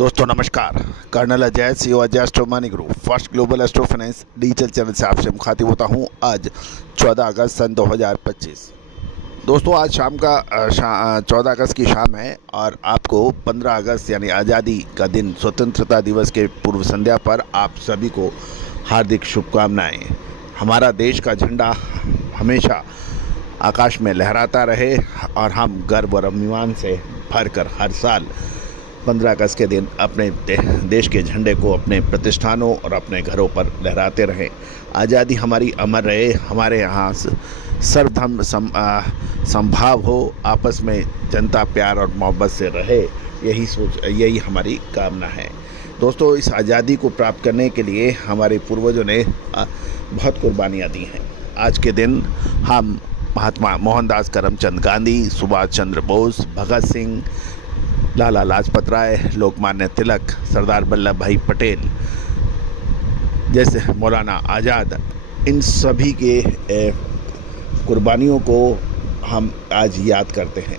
दोस्तों नमस्कार। Colonel Ajay CEO Ajay astro money group first global astro finance digital channel से आपसे मुखातिब होता हूं। आज 14 अगस्त सन 2025। दोस्तों आज शाम का 14 अगस्त की शाम है और आपको 15 अगस्त यानी आज़ादी का दिन स्वतंत्रता दिवस के पूर्व संध्या पर आप सभी को हार्दिक शुभकामनाएं। हमारा देश का झंडा हमेशा आकाश में लहराता रहे और हम गर्व और अभिमान से भरकर हर साल 15 अगस्त के दिन अपने देश के झंडे को अपने प्रतिष्ठानों और अपने घरों पर लहराते रहें। आज़ादी हमारी अमर रहे, हमारे यहाँ सर्वधर्म समभाव हो, आपस में जनता प्यार और मोहब्बत से रहे, यही हमारी कामना है। दोस्तों इस आज़ादी को प्राप्त करने के लिए हमारे पूर्वजों ने बहुत कुर्बानियाँ दी हैं। आज के दिन हम महात्मा मोहनदास करमचंद गांधी, सुभाष चंद्र बोस, भगत सिंह, लाला लाजपत राय, लोकमान्य तिलक, सरदार वल्लभ भाई पटेल जैसे मौलाना आज़ाद, इन सभी के कुर्बानियों को हम आज याद करते हैं।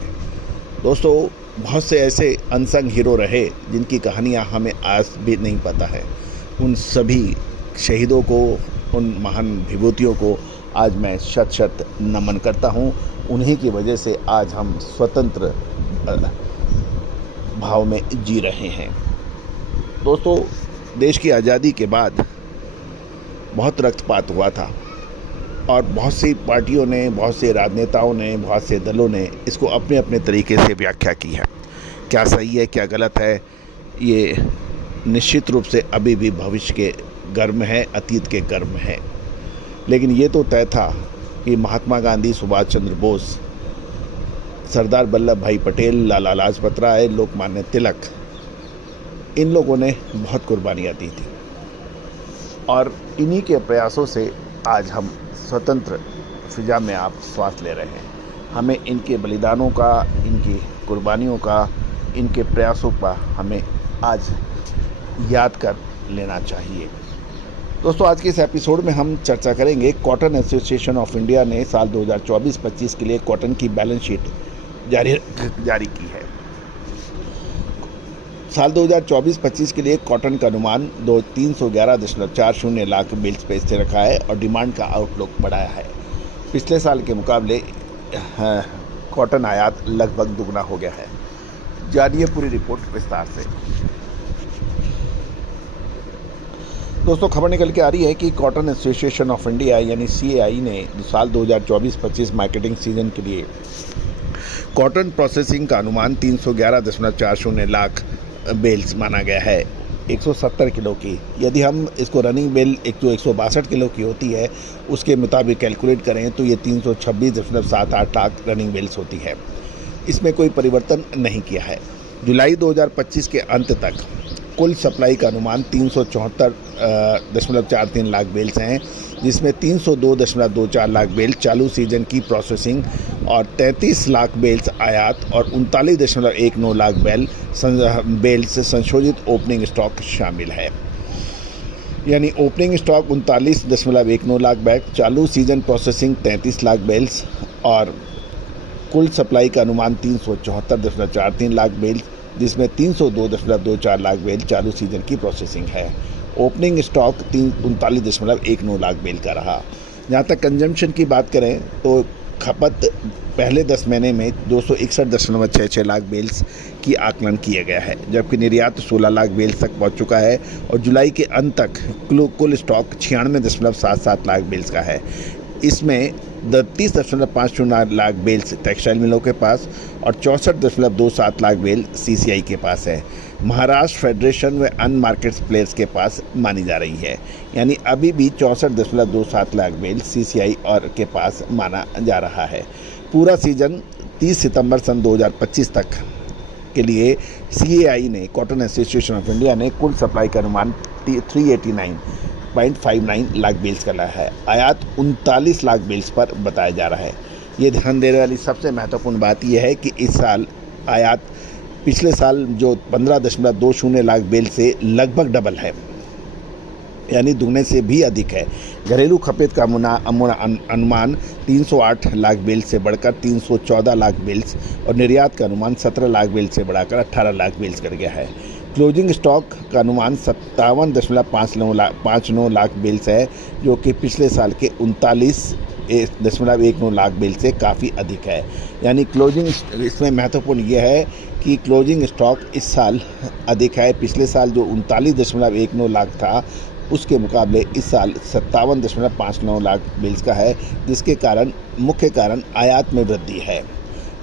दोस्तों बहुत से ऐसे अनसंग हीरो रहे जिनकी कहानियां हमें आज भी नहीं पता है। उन सभी शहीदों को, उन महान विभूतियों को आज मैं शत शत नमन करता हूं। उन्हीं की वजह से आज हम स्वतंत्र भाव में जी रहे हैं। दोस्तों देश की आज़ादी के बाद बहुत रक्तपात हुआ था और बहुत सी पार्टियों ने, बहुत से राजनेताओं ने, बहुत से दलों ने इसको अपने अपने तरीके से व्याख्या की है। क्या सही है, क्या गलत है, ये निश्चित रूप से अभी भी भविष्य के गर्म है, अतीत के गर्म है। लेकिन ये तो तय था कि महात्मा गांधी, सुभाष चंद्र बोस, सरदार वल्लभ भाई पटेल, लाला लाजपत राय, लोकमान्य तिलक, इन लोगों ने बहुत कुर्बानियाँ दी थी और इन्हीं के प्रयासों से आज हम स्वतंत्र फिजा में आप श्वास ले रहे हैं। हमें इनके बलिदानों का, इनकी कुर्बानियों का, इनके प्रयासों का हमें आज याद कर लेना चाहिए। दोस्तों आज के इस एपिसोड में हम चर्चा करेंगे कॉटन एसोसिएशन ऑफ इंडिया ने साल 2024-25 के लिए कॉटन की बैलेंस शीट जारी की है। साल 2024-25 के लिए कॉटन का अनुमान 311.40 लाख बेल्स पे स्थिर रखा है और डिमांड का आउटलुक बढ़ाया है। पिछले साल के मुकाबले कॉटन आयात लगभग दुगना हो गया है। जानिए पूरी रिपोर्ट विस्तार से। दोस्तों खबर निकल के आ रही है कि कॉटन एसोसिएशन ऑफ इंडिया यानी CAI ने साल 2024-25 मार्केटिंग सीजन के लिए कॉटन प्रोसेसिंग का अनुमान 311.40 लाख बेल्स माना गया है 170 किलो की। यदि हम इसको रनिंग बेल 162 किलो की होती है उसके मुताबिक कैलकुलेट करें तो ये 326.78 लाख रनिंग बेल्स होती है। इसमें कोई परिवर्तन नहीं किया है। जुलाई 2025 के अंत तक कुल सप्लाई का अनुमान 374.43 लाख बेल्स हैं, जिसमें 302.24 लाख बेल्स चालू सीजन की प्रोसेसिंग और 33 लाख बेल्स आयात और 39.19 लाख बेल्स संशोधित ओपनिंग स्टॉक शामिल है। यानी ओपनिंग स्टॉक 39.19 लाख बैग, चालू सीजन प्रोसेसिंग 33 लाख बेल्स और कुल सप्लाई का अनुमान 374.43 लाख बेल्स, जिसमें 302.24 लाख बेल चालू सीजन की प्रोसेसिंग है। ओपनिंग स्टॉक 39.19 लाख बेल का रहा। जहाँ तक कंजम्पशन की बात करें तो खपत पहले 10 महीने में 261.66 लाख बेल्स की आकलन किया गया है, जबकि निर्यात 16 लाख बेल्स तक पहुँच चुका है और जुलाई के अंत तक कुल स्टॉक 96.77 लाख बेल्स का है। इसमें 30.50 लाख बेल्स टेक्सटाइल मिलों के पास और 64.27 लाख बेल CCI के पास है। महाराष्ट्र फेडरेशन व अन्य मार्केट प्लेयर्स के पास मानी जा रही है। यानी अभी भी 64.27 लाख बेल CCI और के पास माना जा रहा है। पूरा सीजन 30 सितंबर सन 2025 तक के लिए CAI ने, कॉटन एसोसिएशन ऑफ इंडिया ने कुल सप्लाई का अनुमान 389.59 लाख बेल्स का लाया है। आयात 39 लाख बेल्स पर बताया जा रहा है। ये ध्यान देने वाली सबसे महत्वपूर्ण बात यह है कि इस साल आयात पिछले साल जो 15.20 लाख बेल से लगभग डबल है, यानी दुगने से भी अधिक है। घरेलू खपत का अनुमान 308 लाख बेल्स से बढ़कर 314 लाख बेल्स और निर्यात का अनुमान 17 लाख बेल्स से बढ़ाकर 18 लाख बेल्स कर गया है। क्लोजिंग स्टॉक का अनुमान 57.59 लाख बेल्स है, जो कि पिछले साल के 39.19 लाख बेल से काफ़ी अधिक है। यानी क्लोजिंग, इसमें महत्वपूर्ण यह है कि क्लोजिंग स्टॉक इस साल अधिक है। पिछले साल जो 39.19 लाख था, उसके मुकाबले इस साल 57.59 लाख बेल्स का है, जिसके कारण मुख्य कारण आयात में वृद्धि है,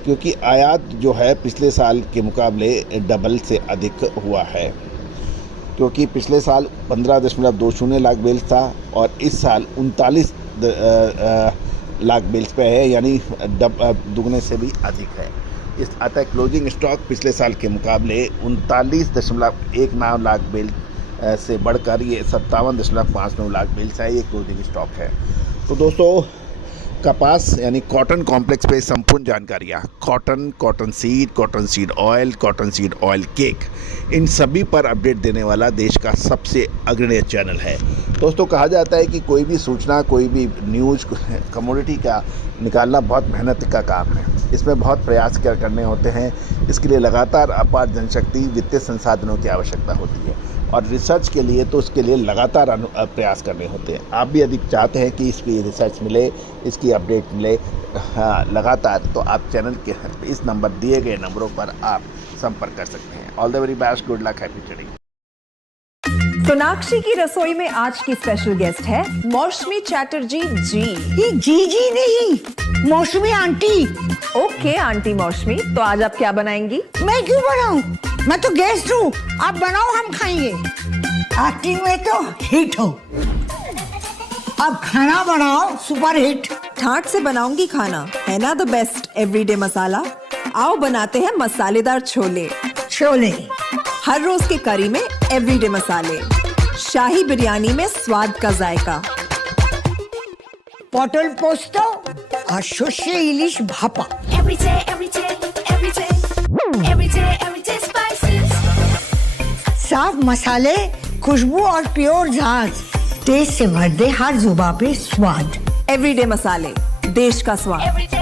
क्योंकि आयात जो है पिछले साल के मुकाबले डबल से अधिक हुआ है। क्योंकि पिछले साल 15.20 लाख बेल्स था और इस साल 39 लाख बेल्स पे है, यानी दुगने से भी अधिक है। अतः क्लोजिंग स्टॉक पिछले साल के मुकाबले 39.19 लाख बेल से बढ़कर ये 57.59 लाख बेल्स है, ये क्लोजिंग स्टॉक है। तो दोस्तों, कपास यानी कॉटन कॉम्प्लेक्स पे संपूर्ण जानकारियाँ, कॉटन सीड ऑयल केक, इन सभी पर अपडेट देने वाला देश का सबसे अग्रणी चैनल है। दोस्तों, कहा जाता है कि कोई भी सूचना, कोई भी न्यूज़, कमोडिटी का निकालना बहुत मेहनत का काम है। इसमें बहुत प्रयास करने होते हैं। इसके लिए लगातार अपार जनशक्ति, वित्तीय संसाधनों की आवश्यकता होती है और रिसर्च के लिए तो उसके लिए लगातार प्रयास करने होते हैं। आप भी यदि चाहते हैं कि इसकी रिसर्च मिले, इसकी अपडेट मिले लगातार, तो आप चैनल के इस नंबर, दिए गए नंबरों पर आप संपर्क कर सकते हैं। All the very best, good luck, happy trading. Sonakshi की रसोई में आज की स्पेशल गेस्ट है मौसमी चैटर्जी जी। ये जी नहीं, मौसमी आंटी। ओके आंटी मौसमी, तो आज आप क्या बनाएंगी? मैं क्यों बनाऊं? मैं तो गेस्ट हूँ, आप बनाओ, हम खाएंगे। एक्टिंग में तो हिट हो, अब खाना बनाओ सुपर हिट। ठाट से बनाऊंगी खाना, है ना द बेस्ट एवरीडे मसाला। आओ बनाते हैं मसालेदार छोले। हर रोज के करी में एवरीडे मसाले, शाही बिरयानी में स्वाद का जायका, पटल पोस्तो और शस्य इलिश भापा। साफ मसाले, खुशबू और प्योर झांझ, टेस्ट से भर दे हर जुबान पे स्वाद। एवरीडे मसाले, देश का स्वाद।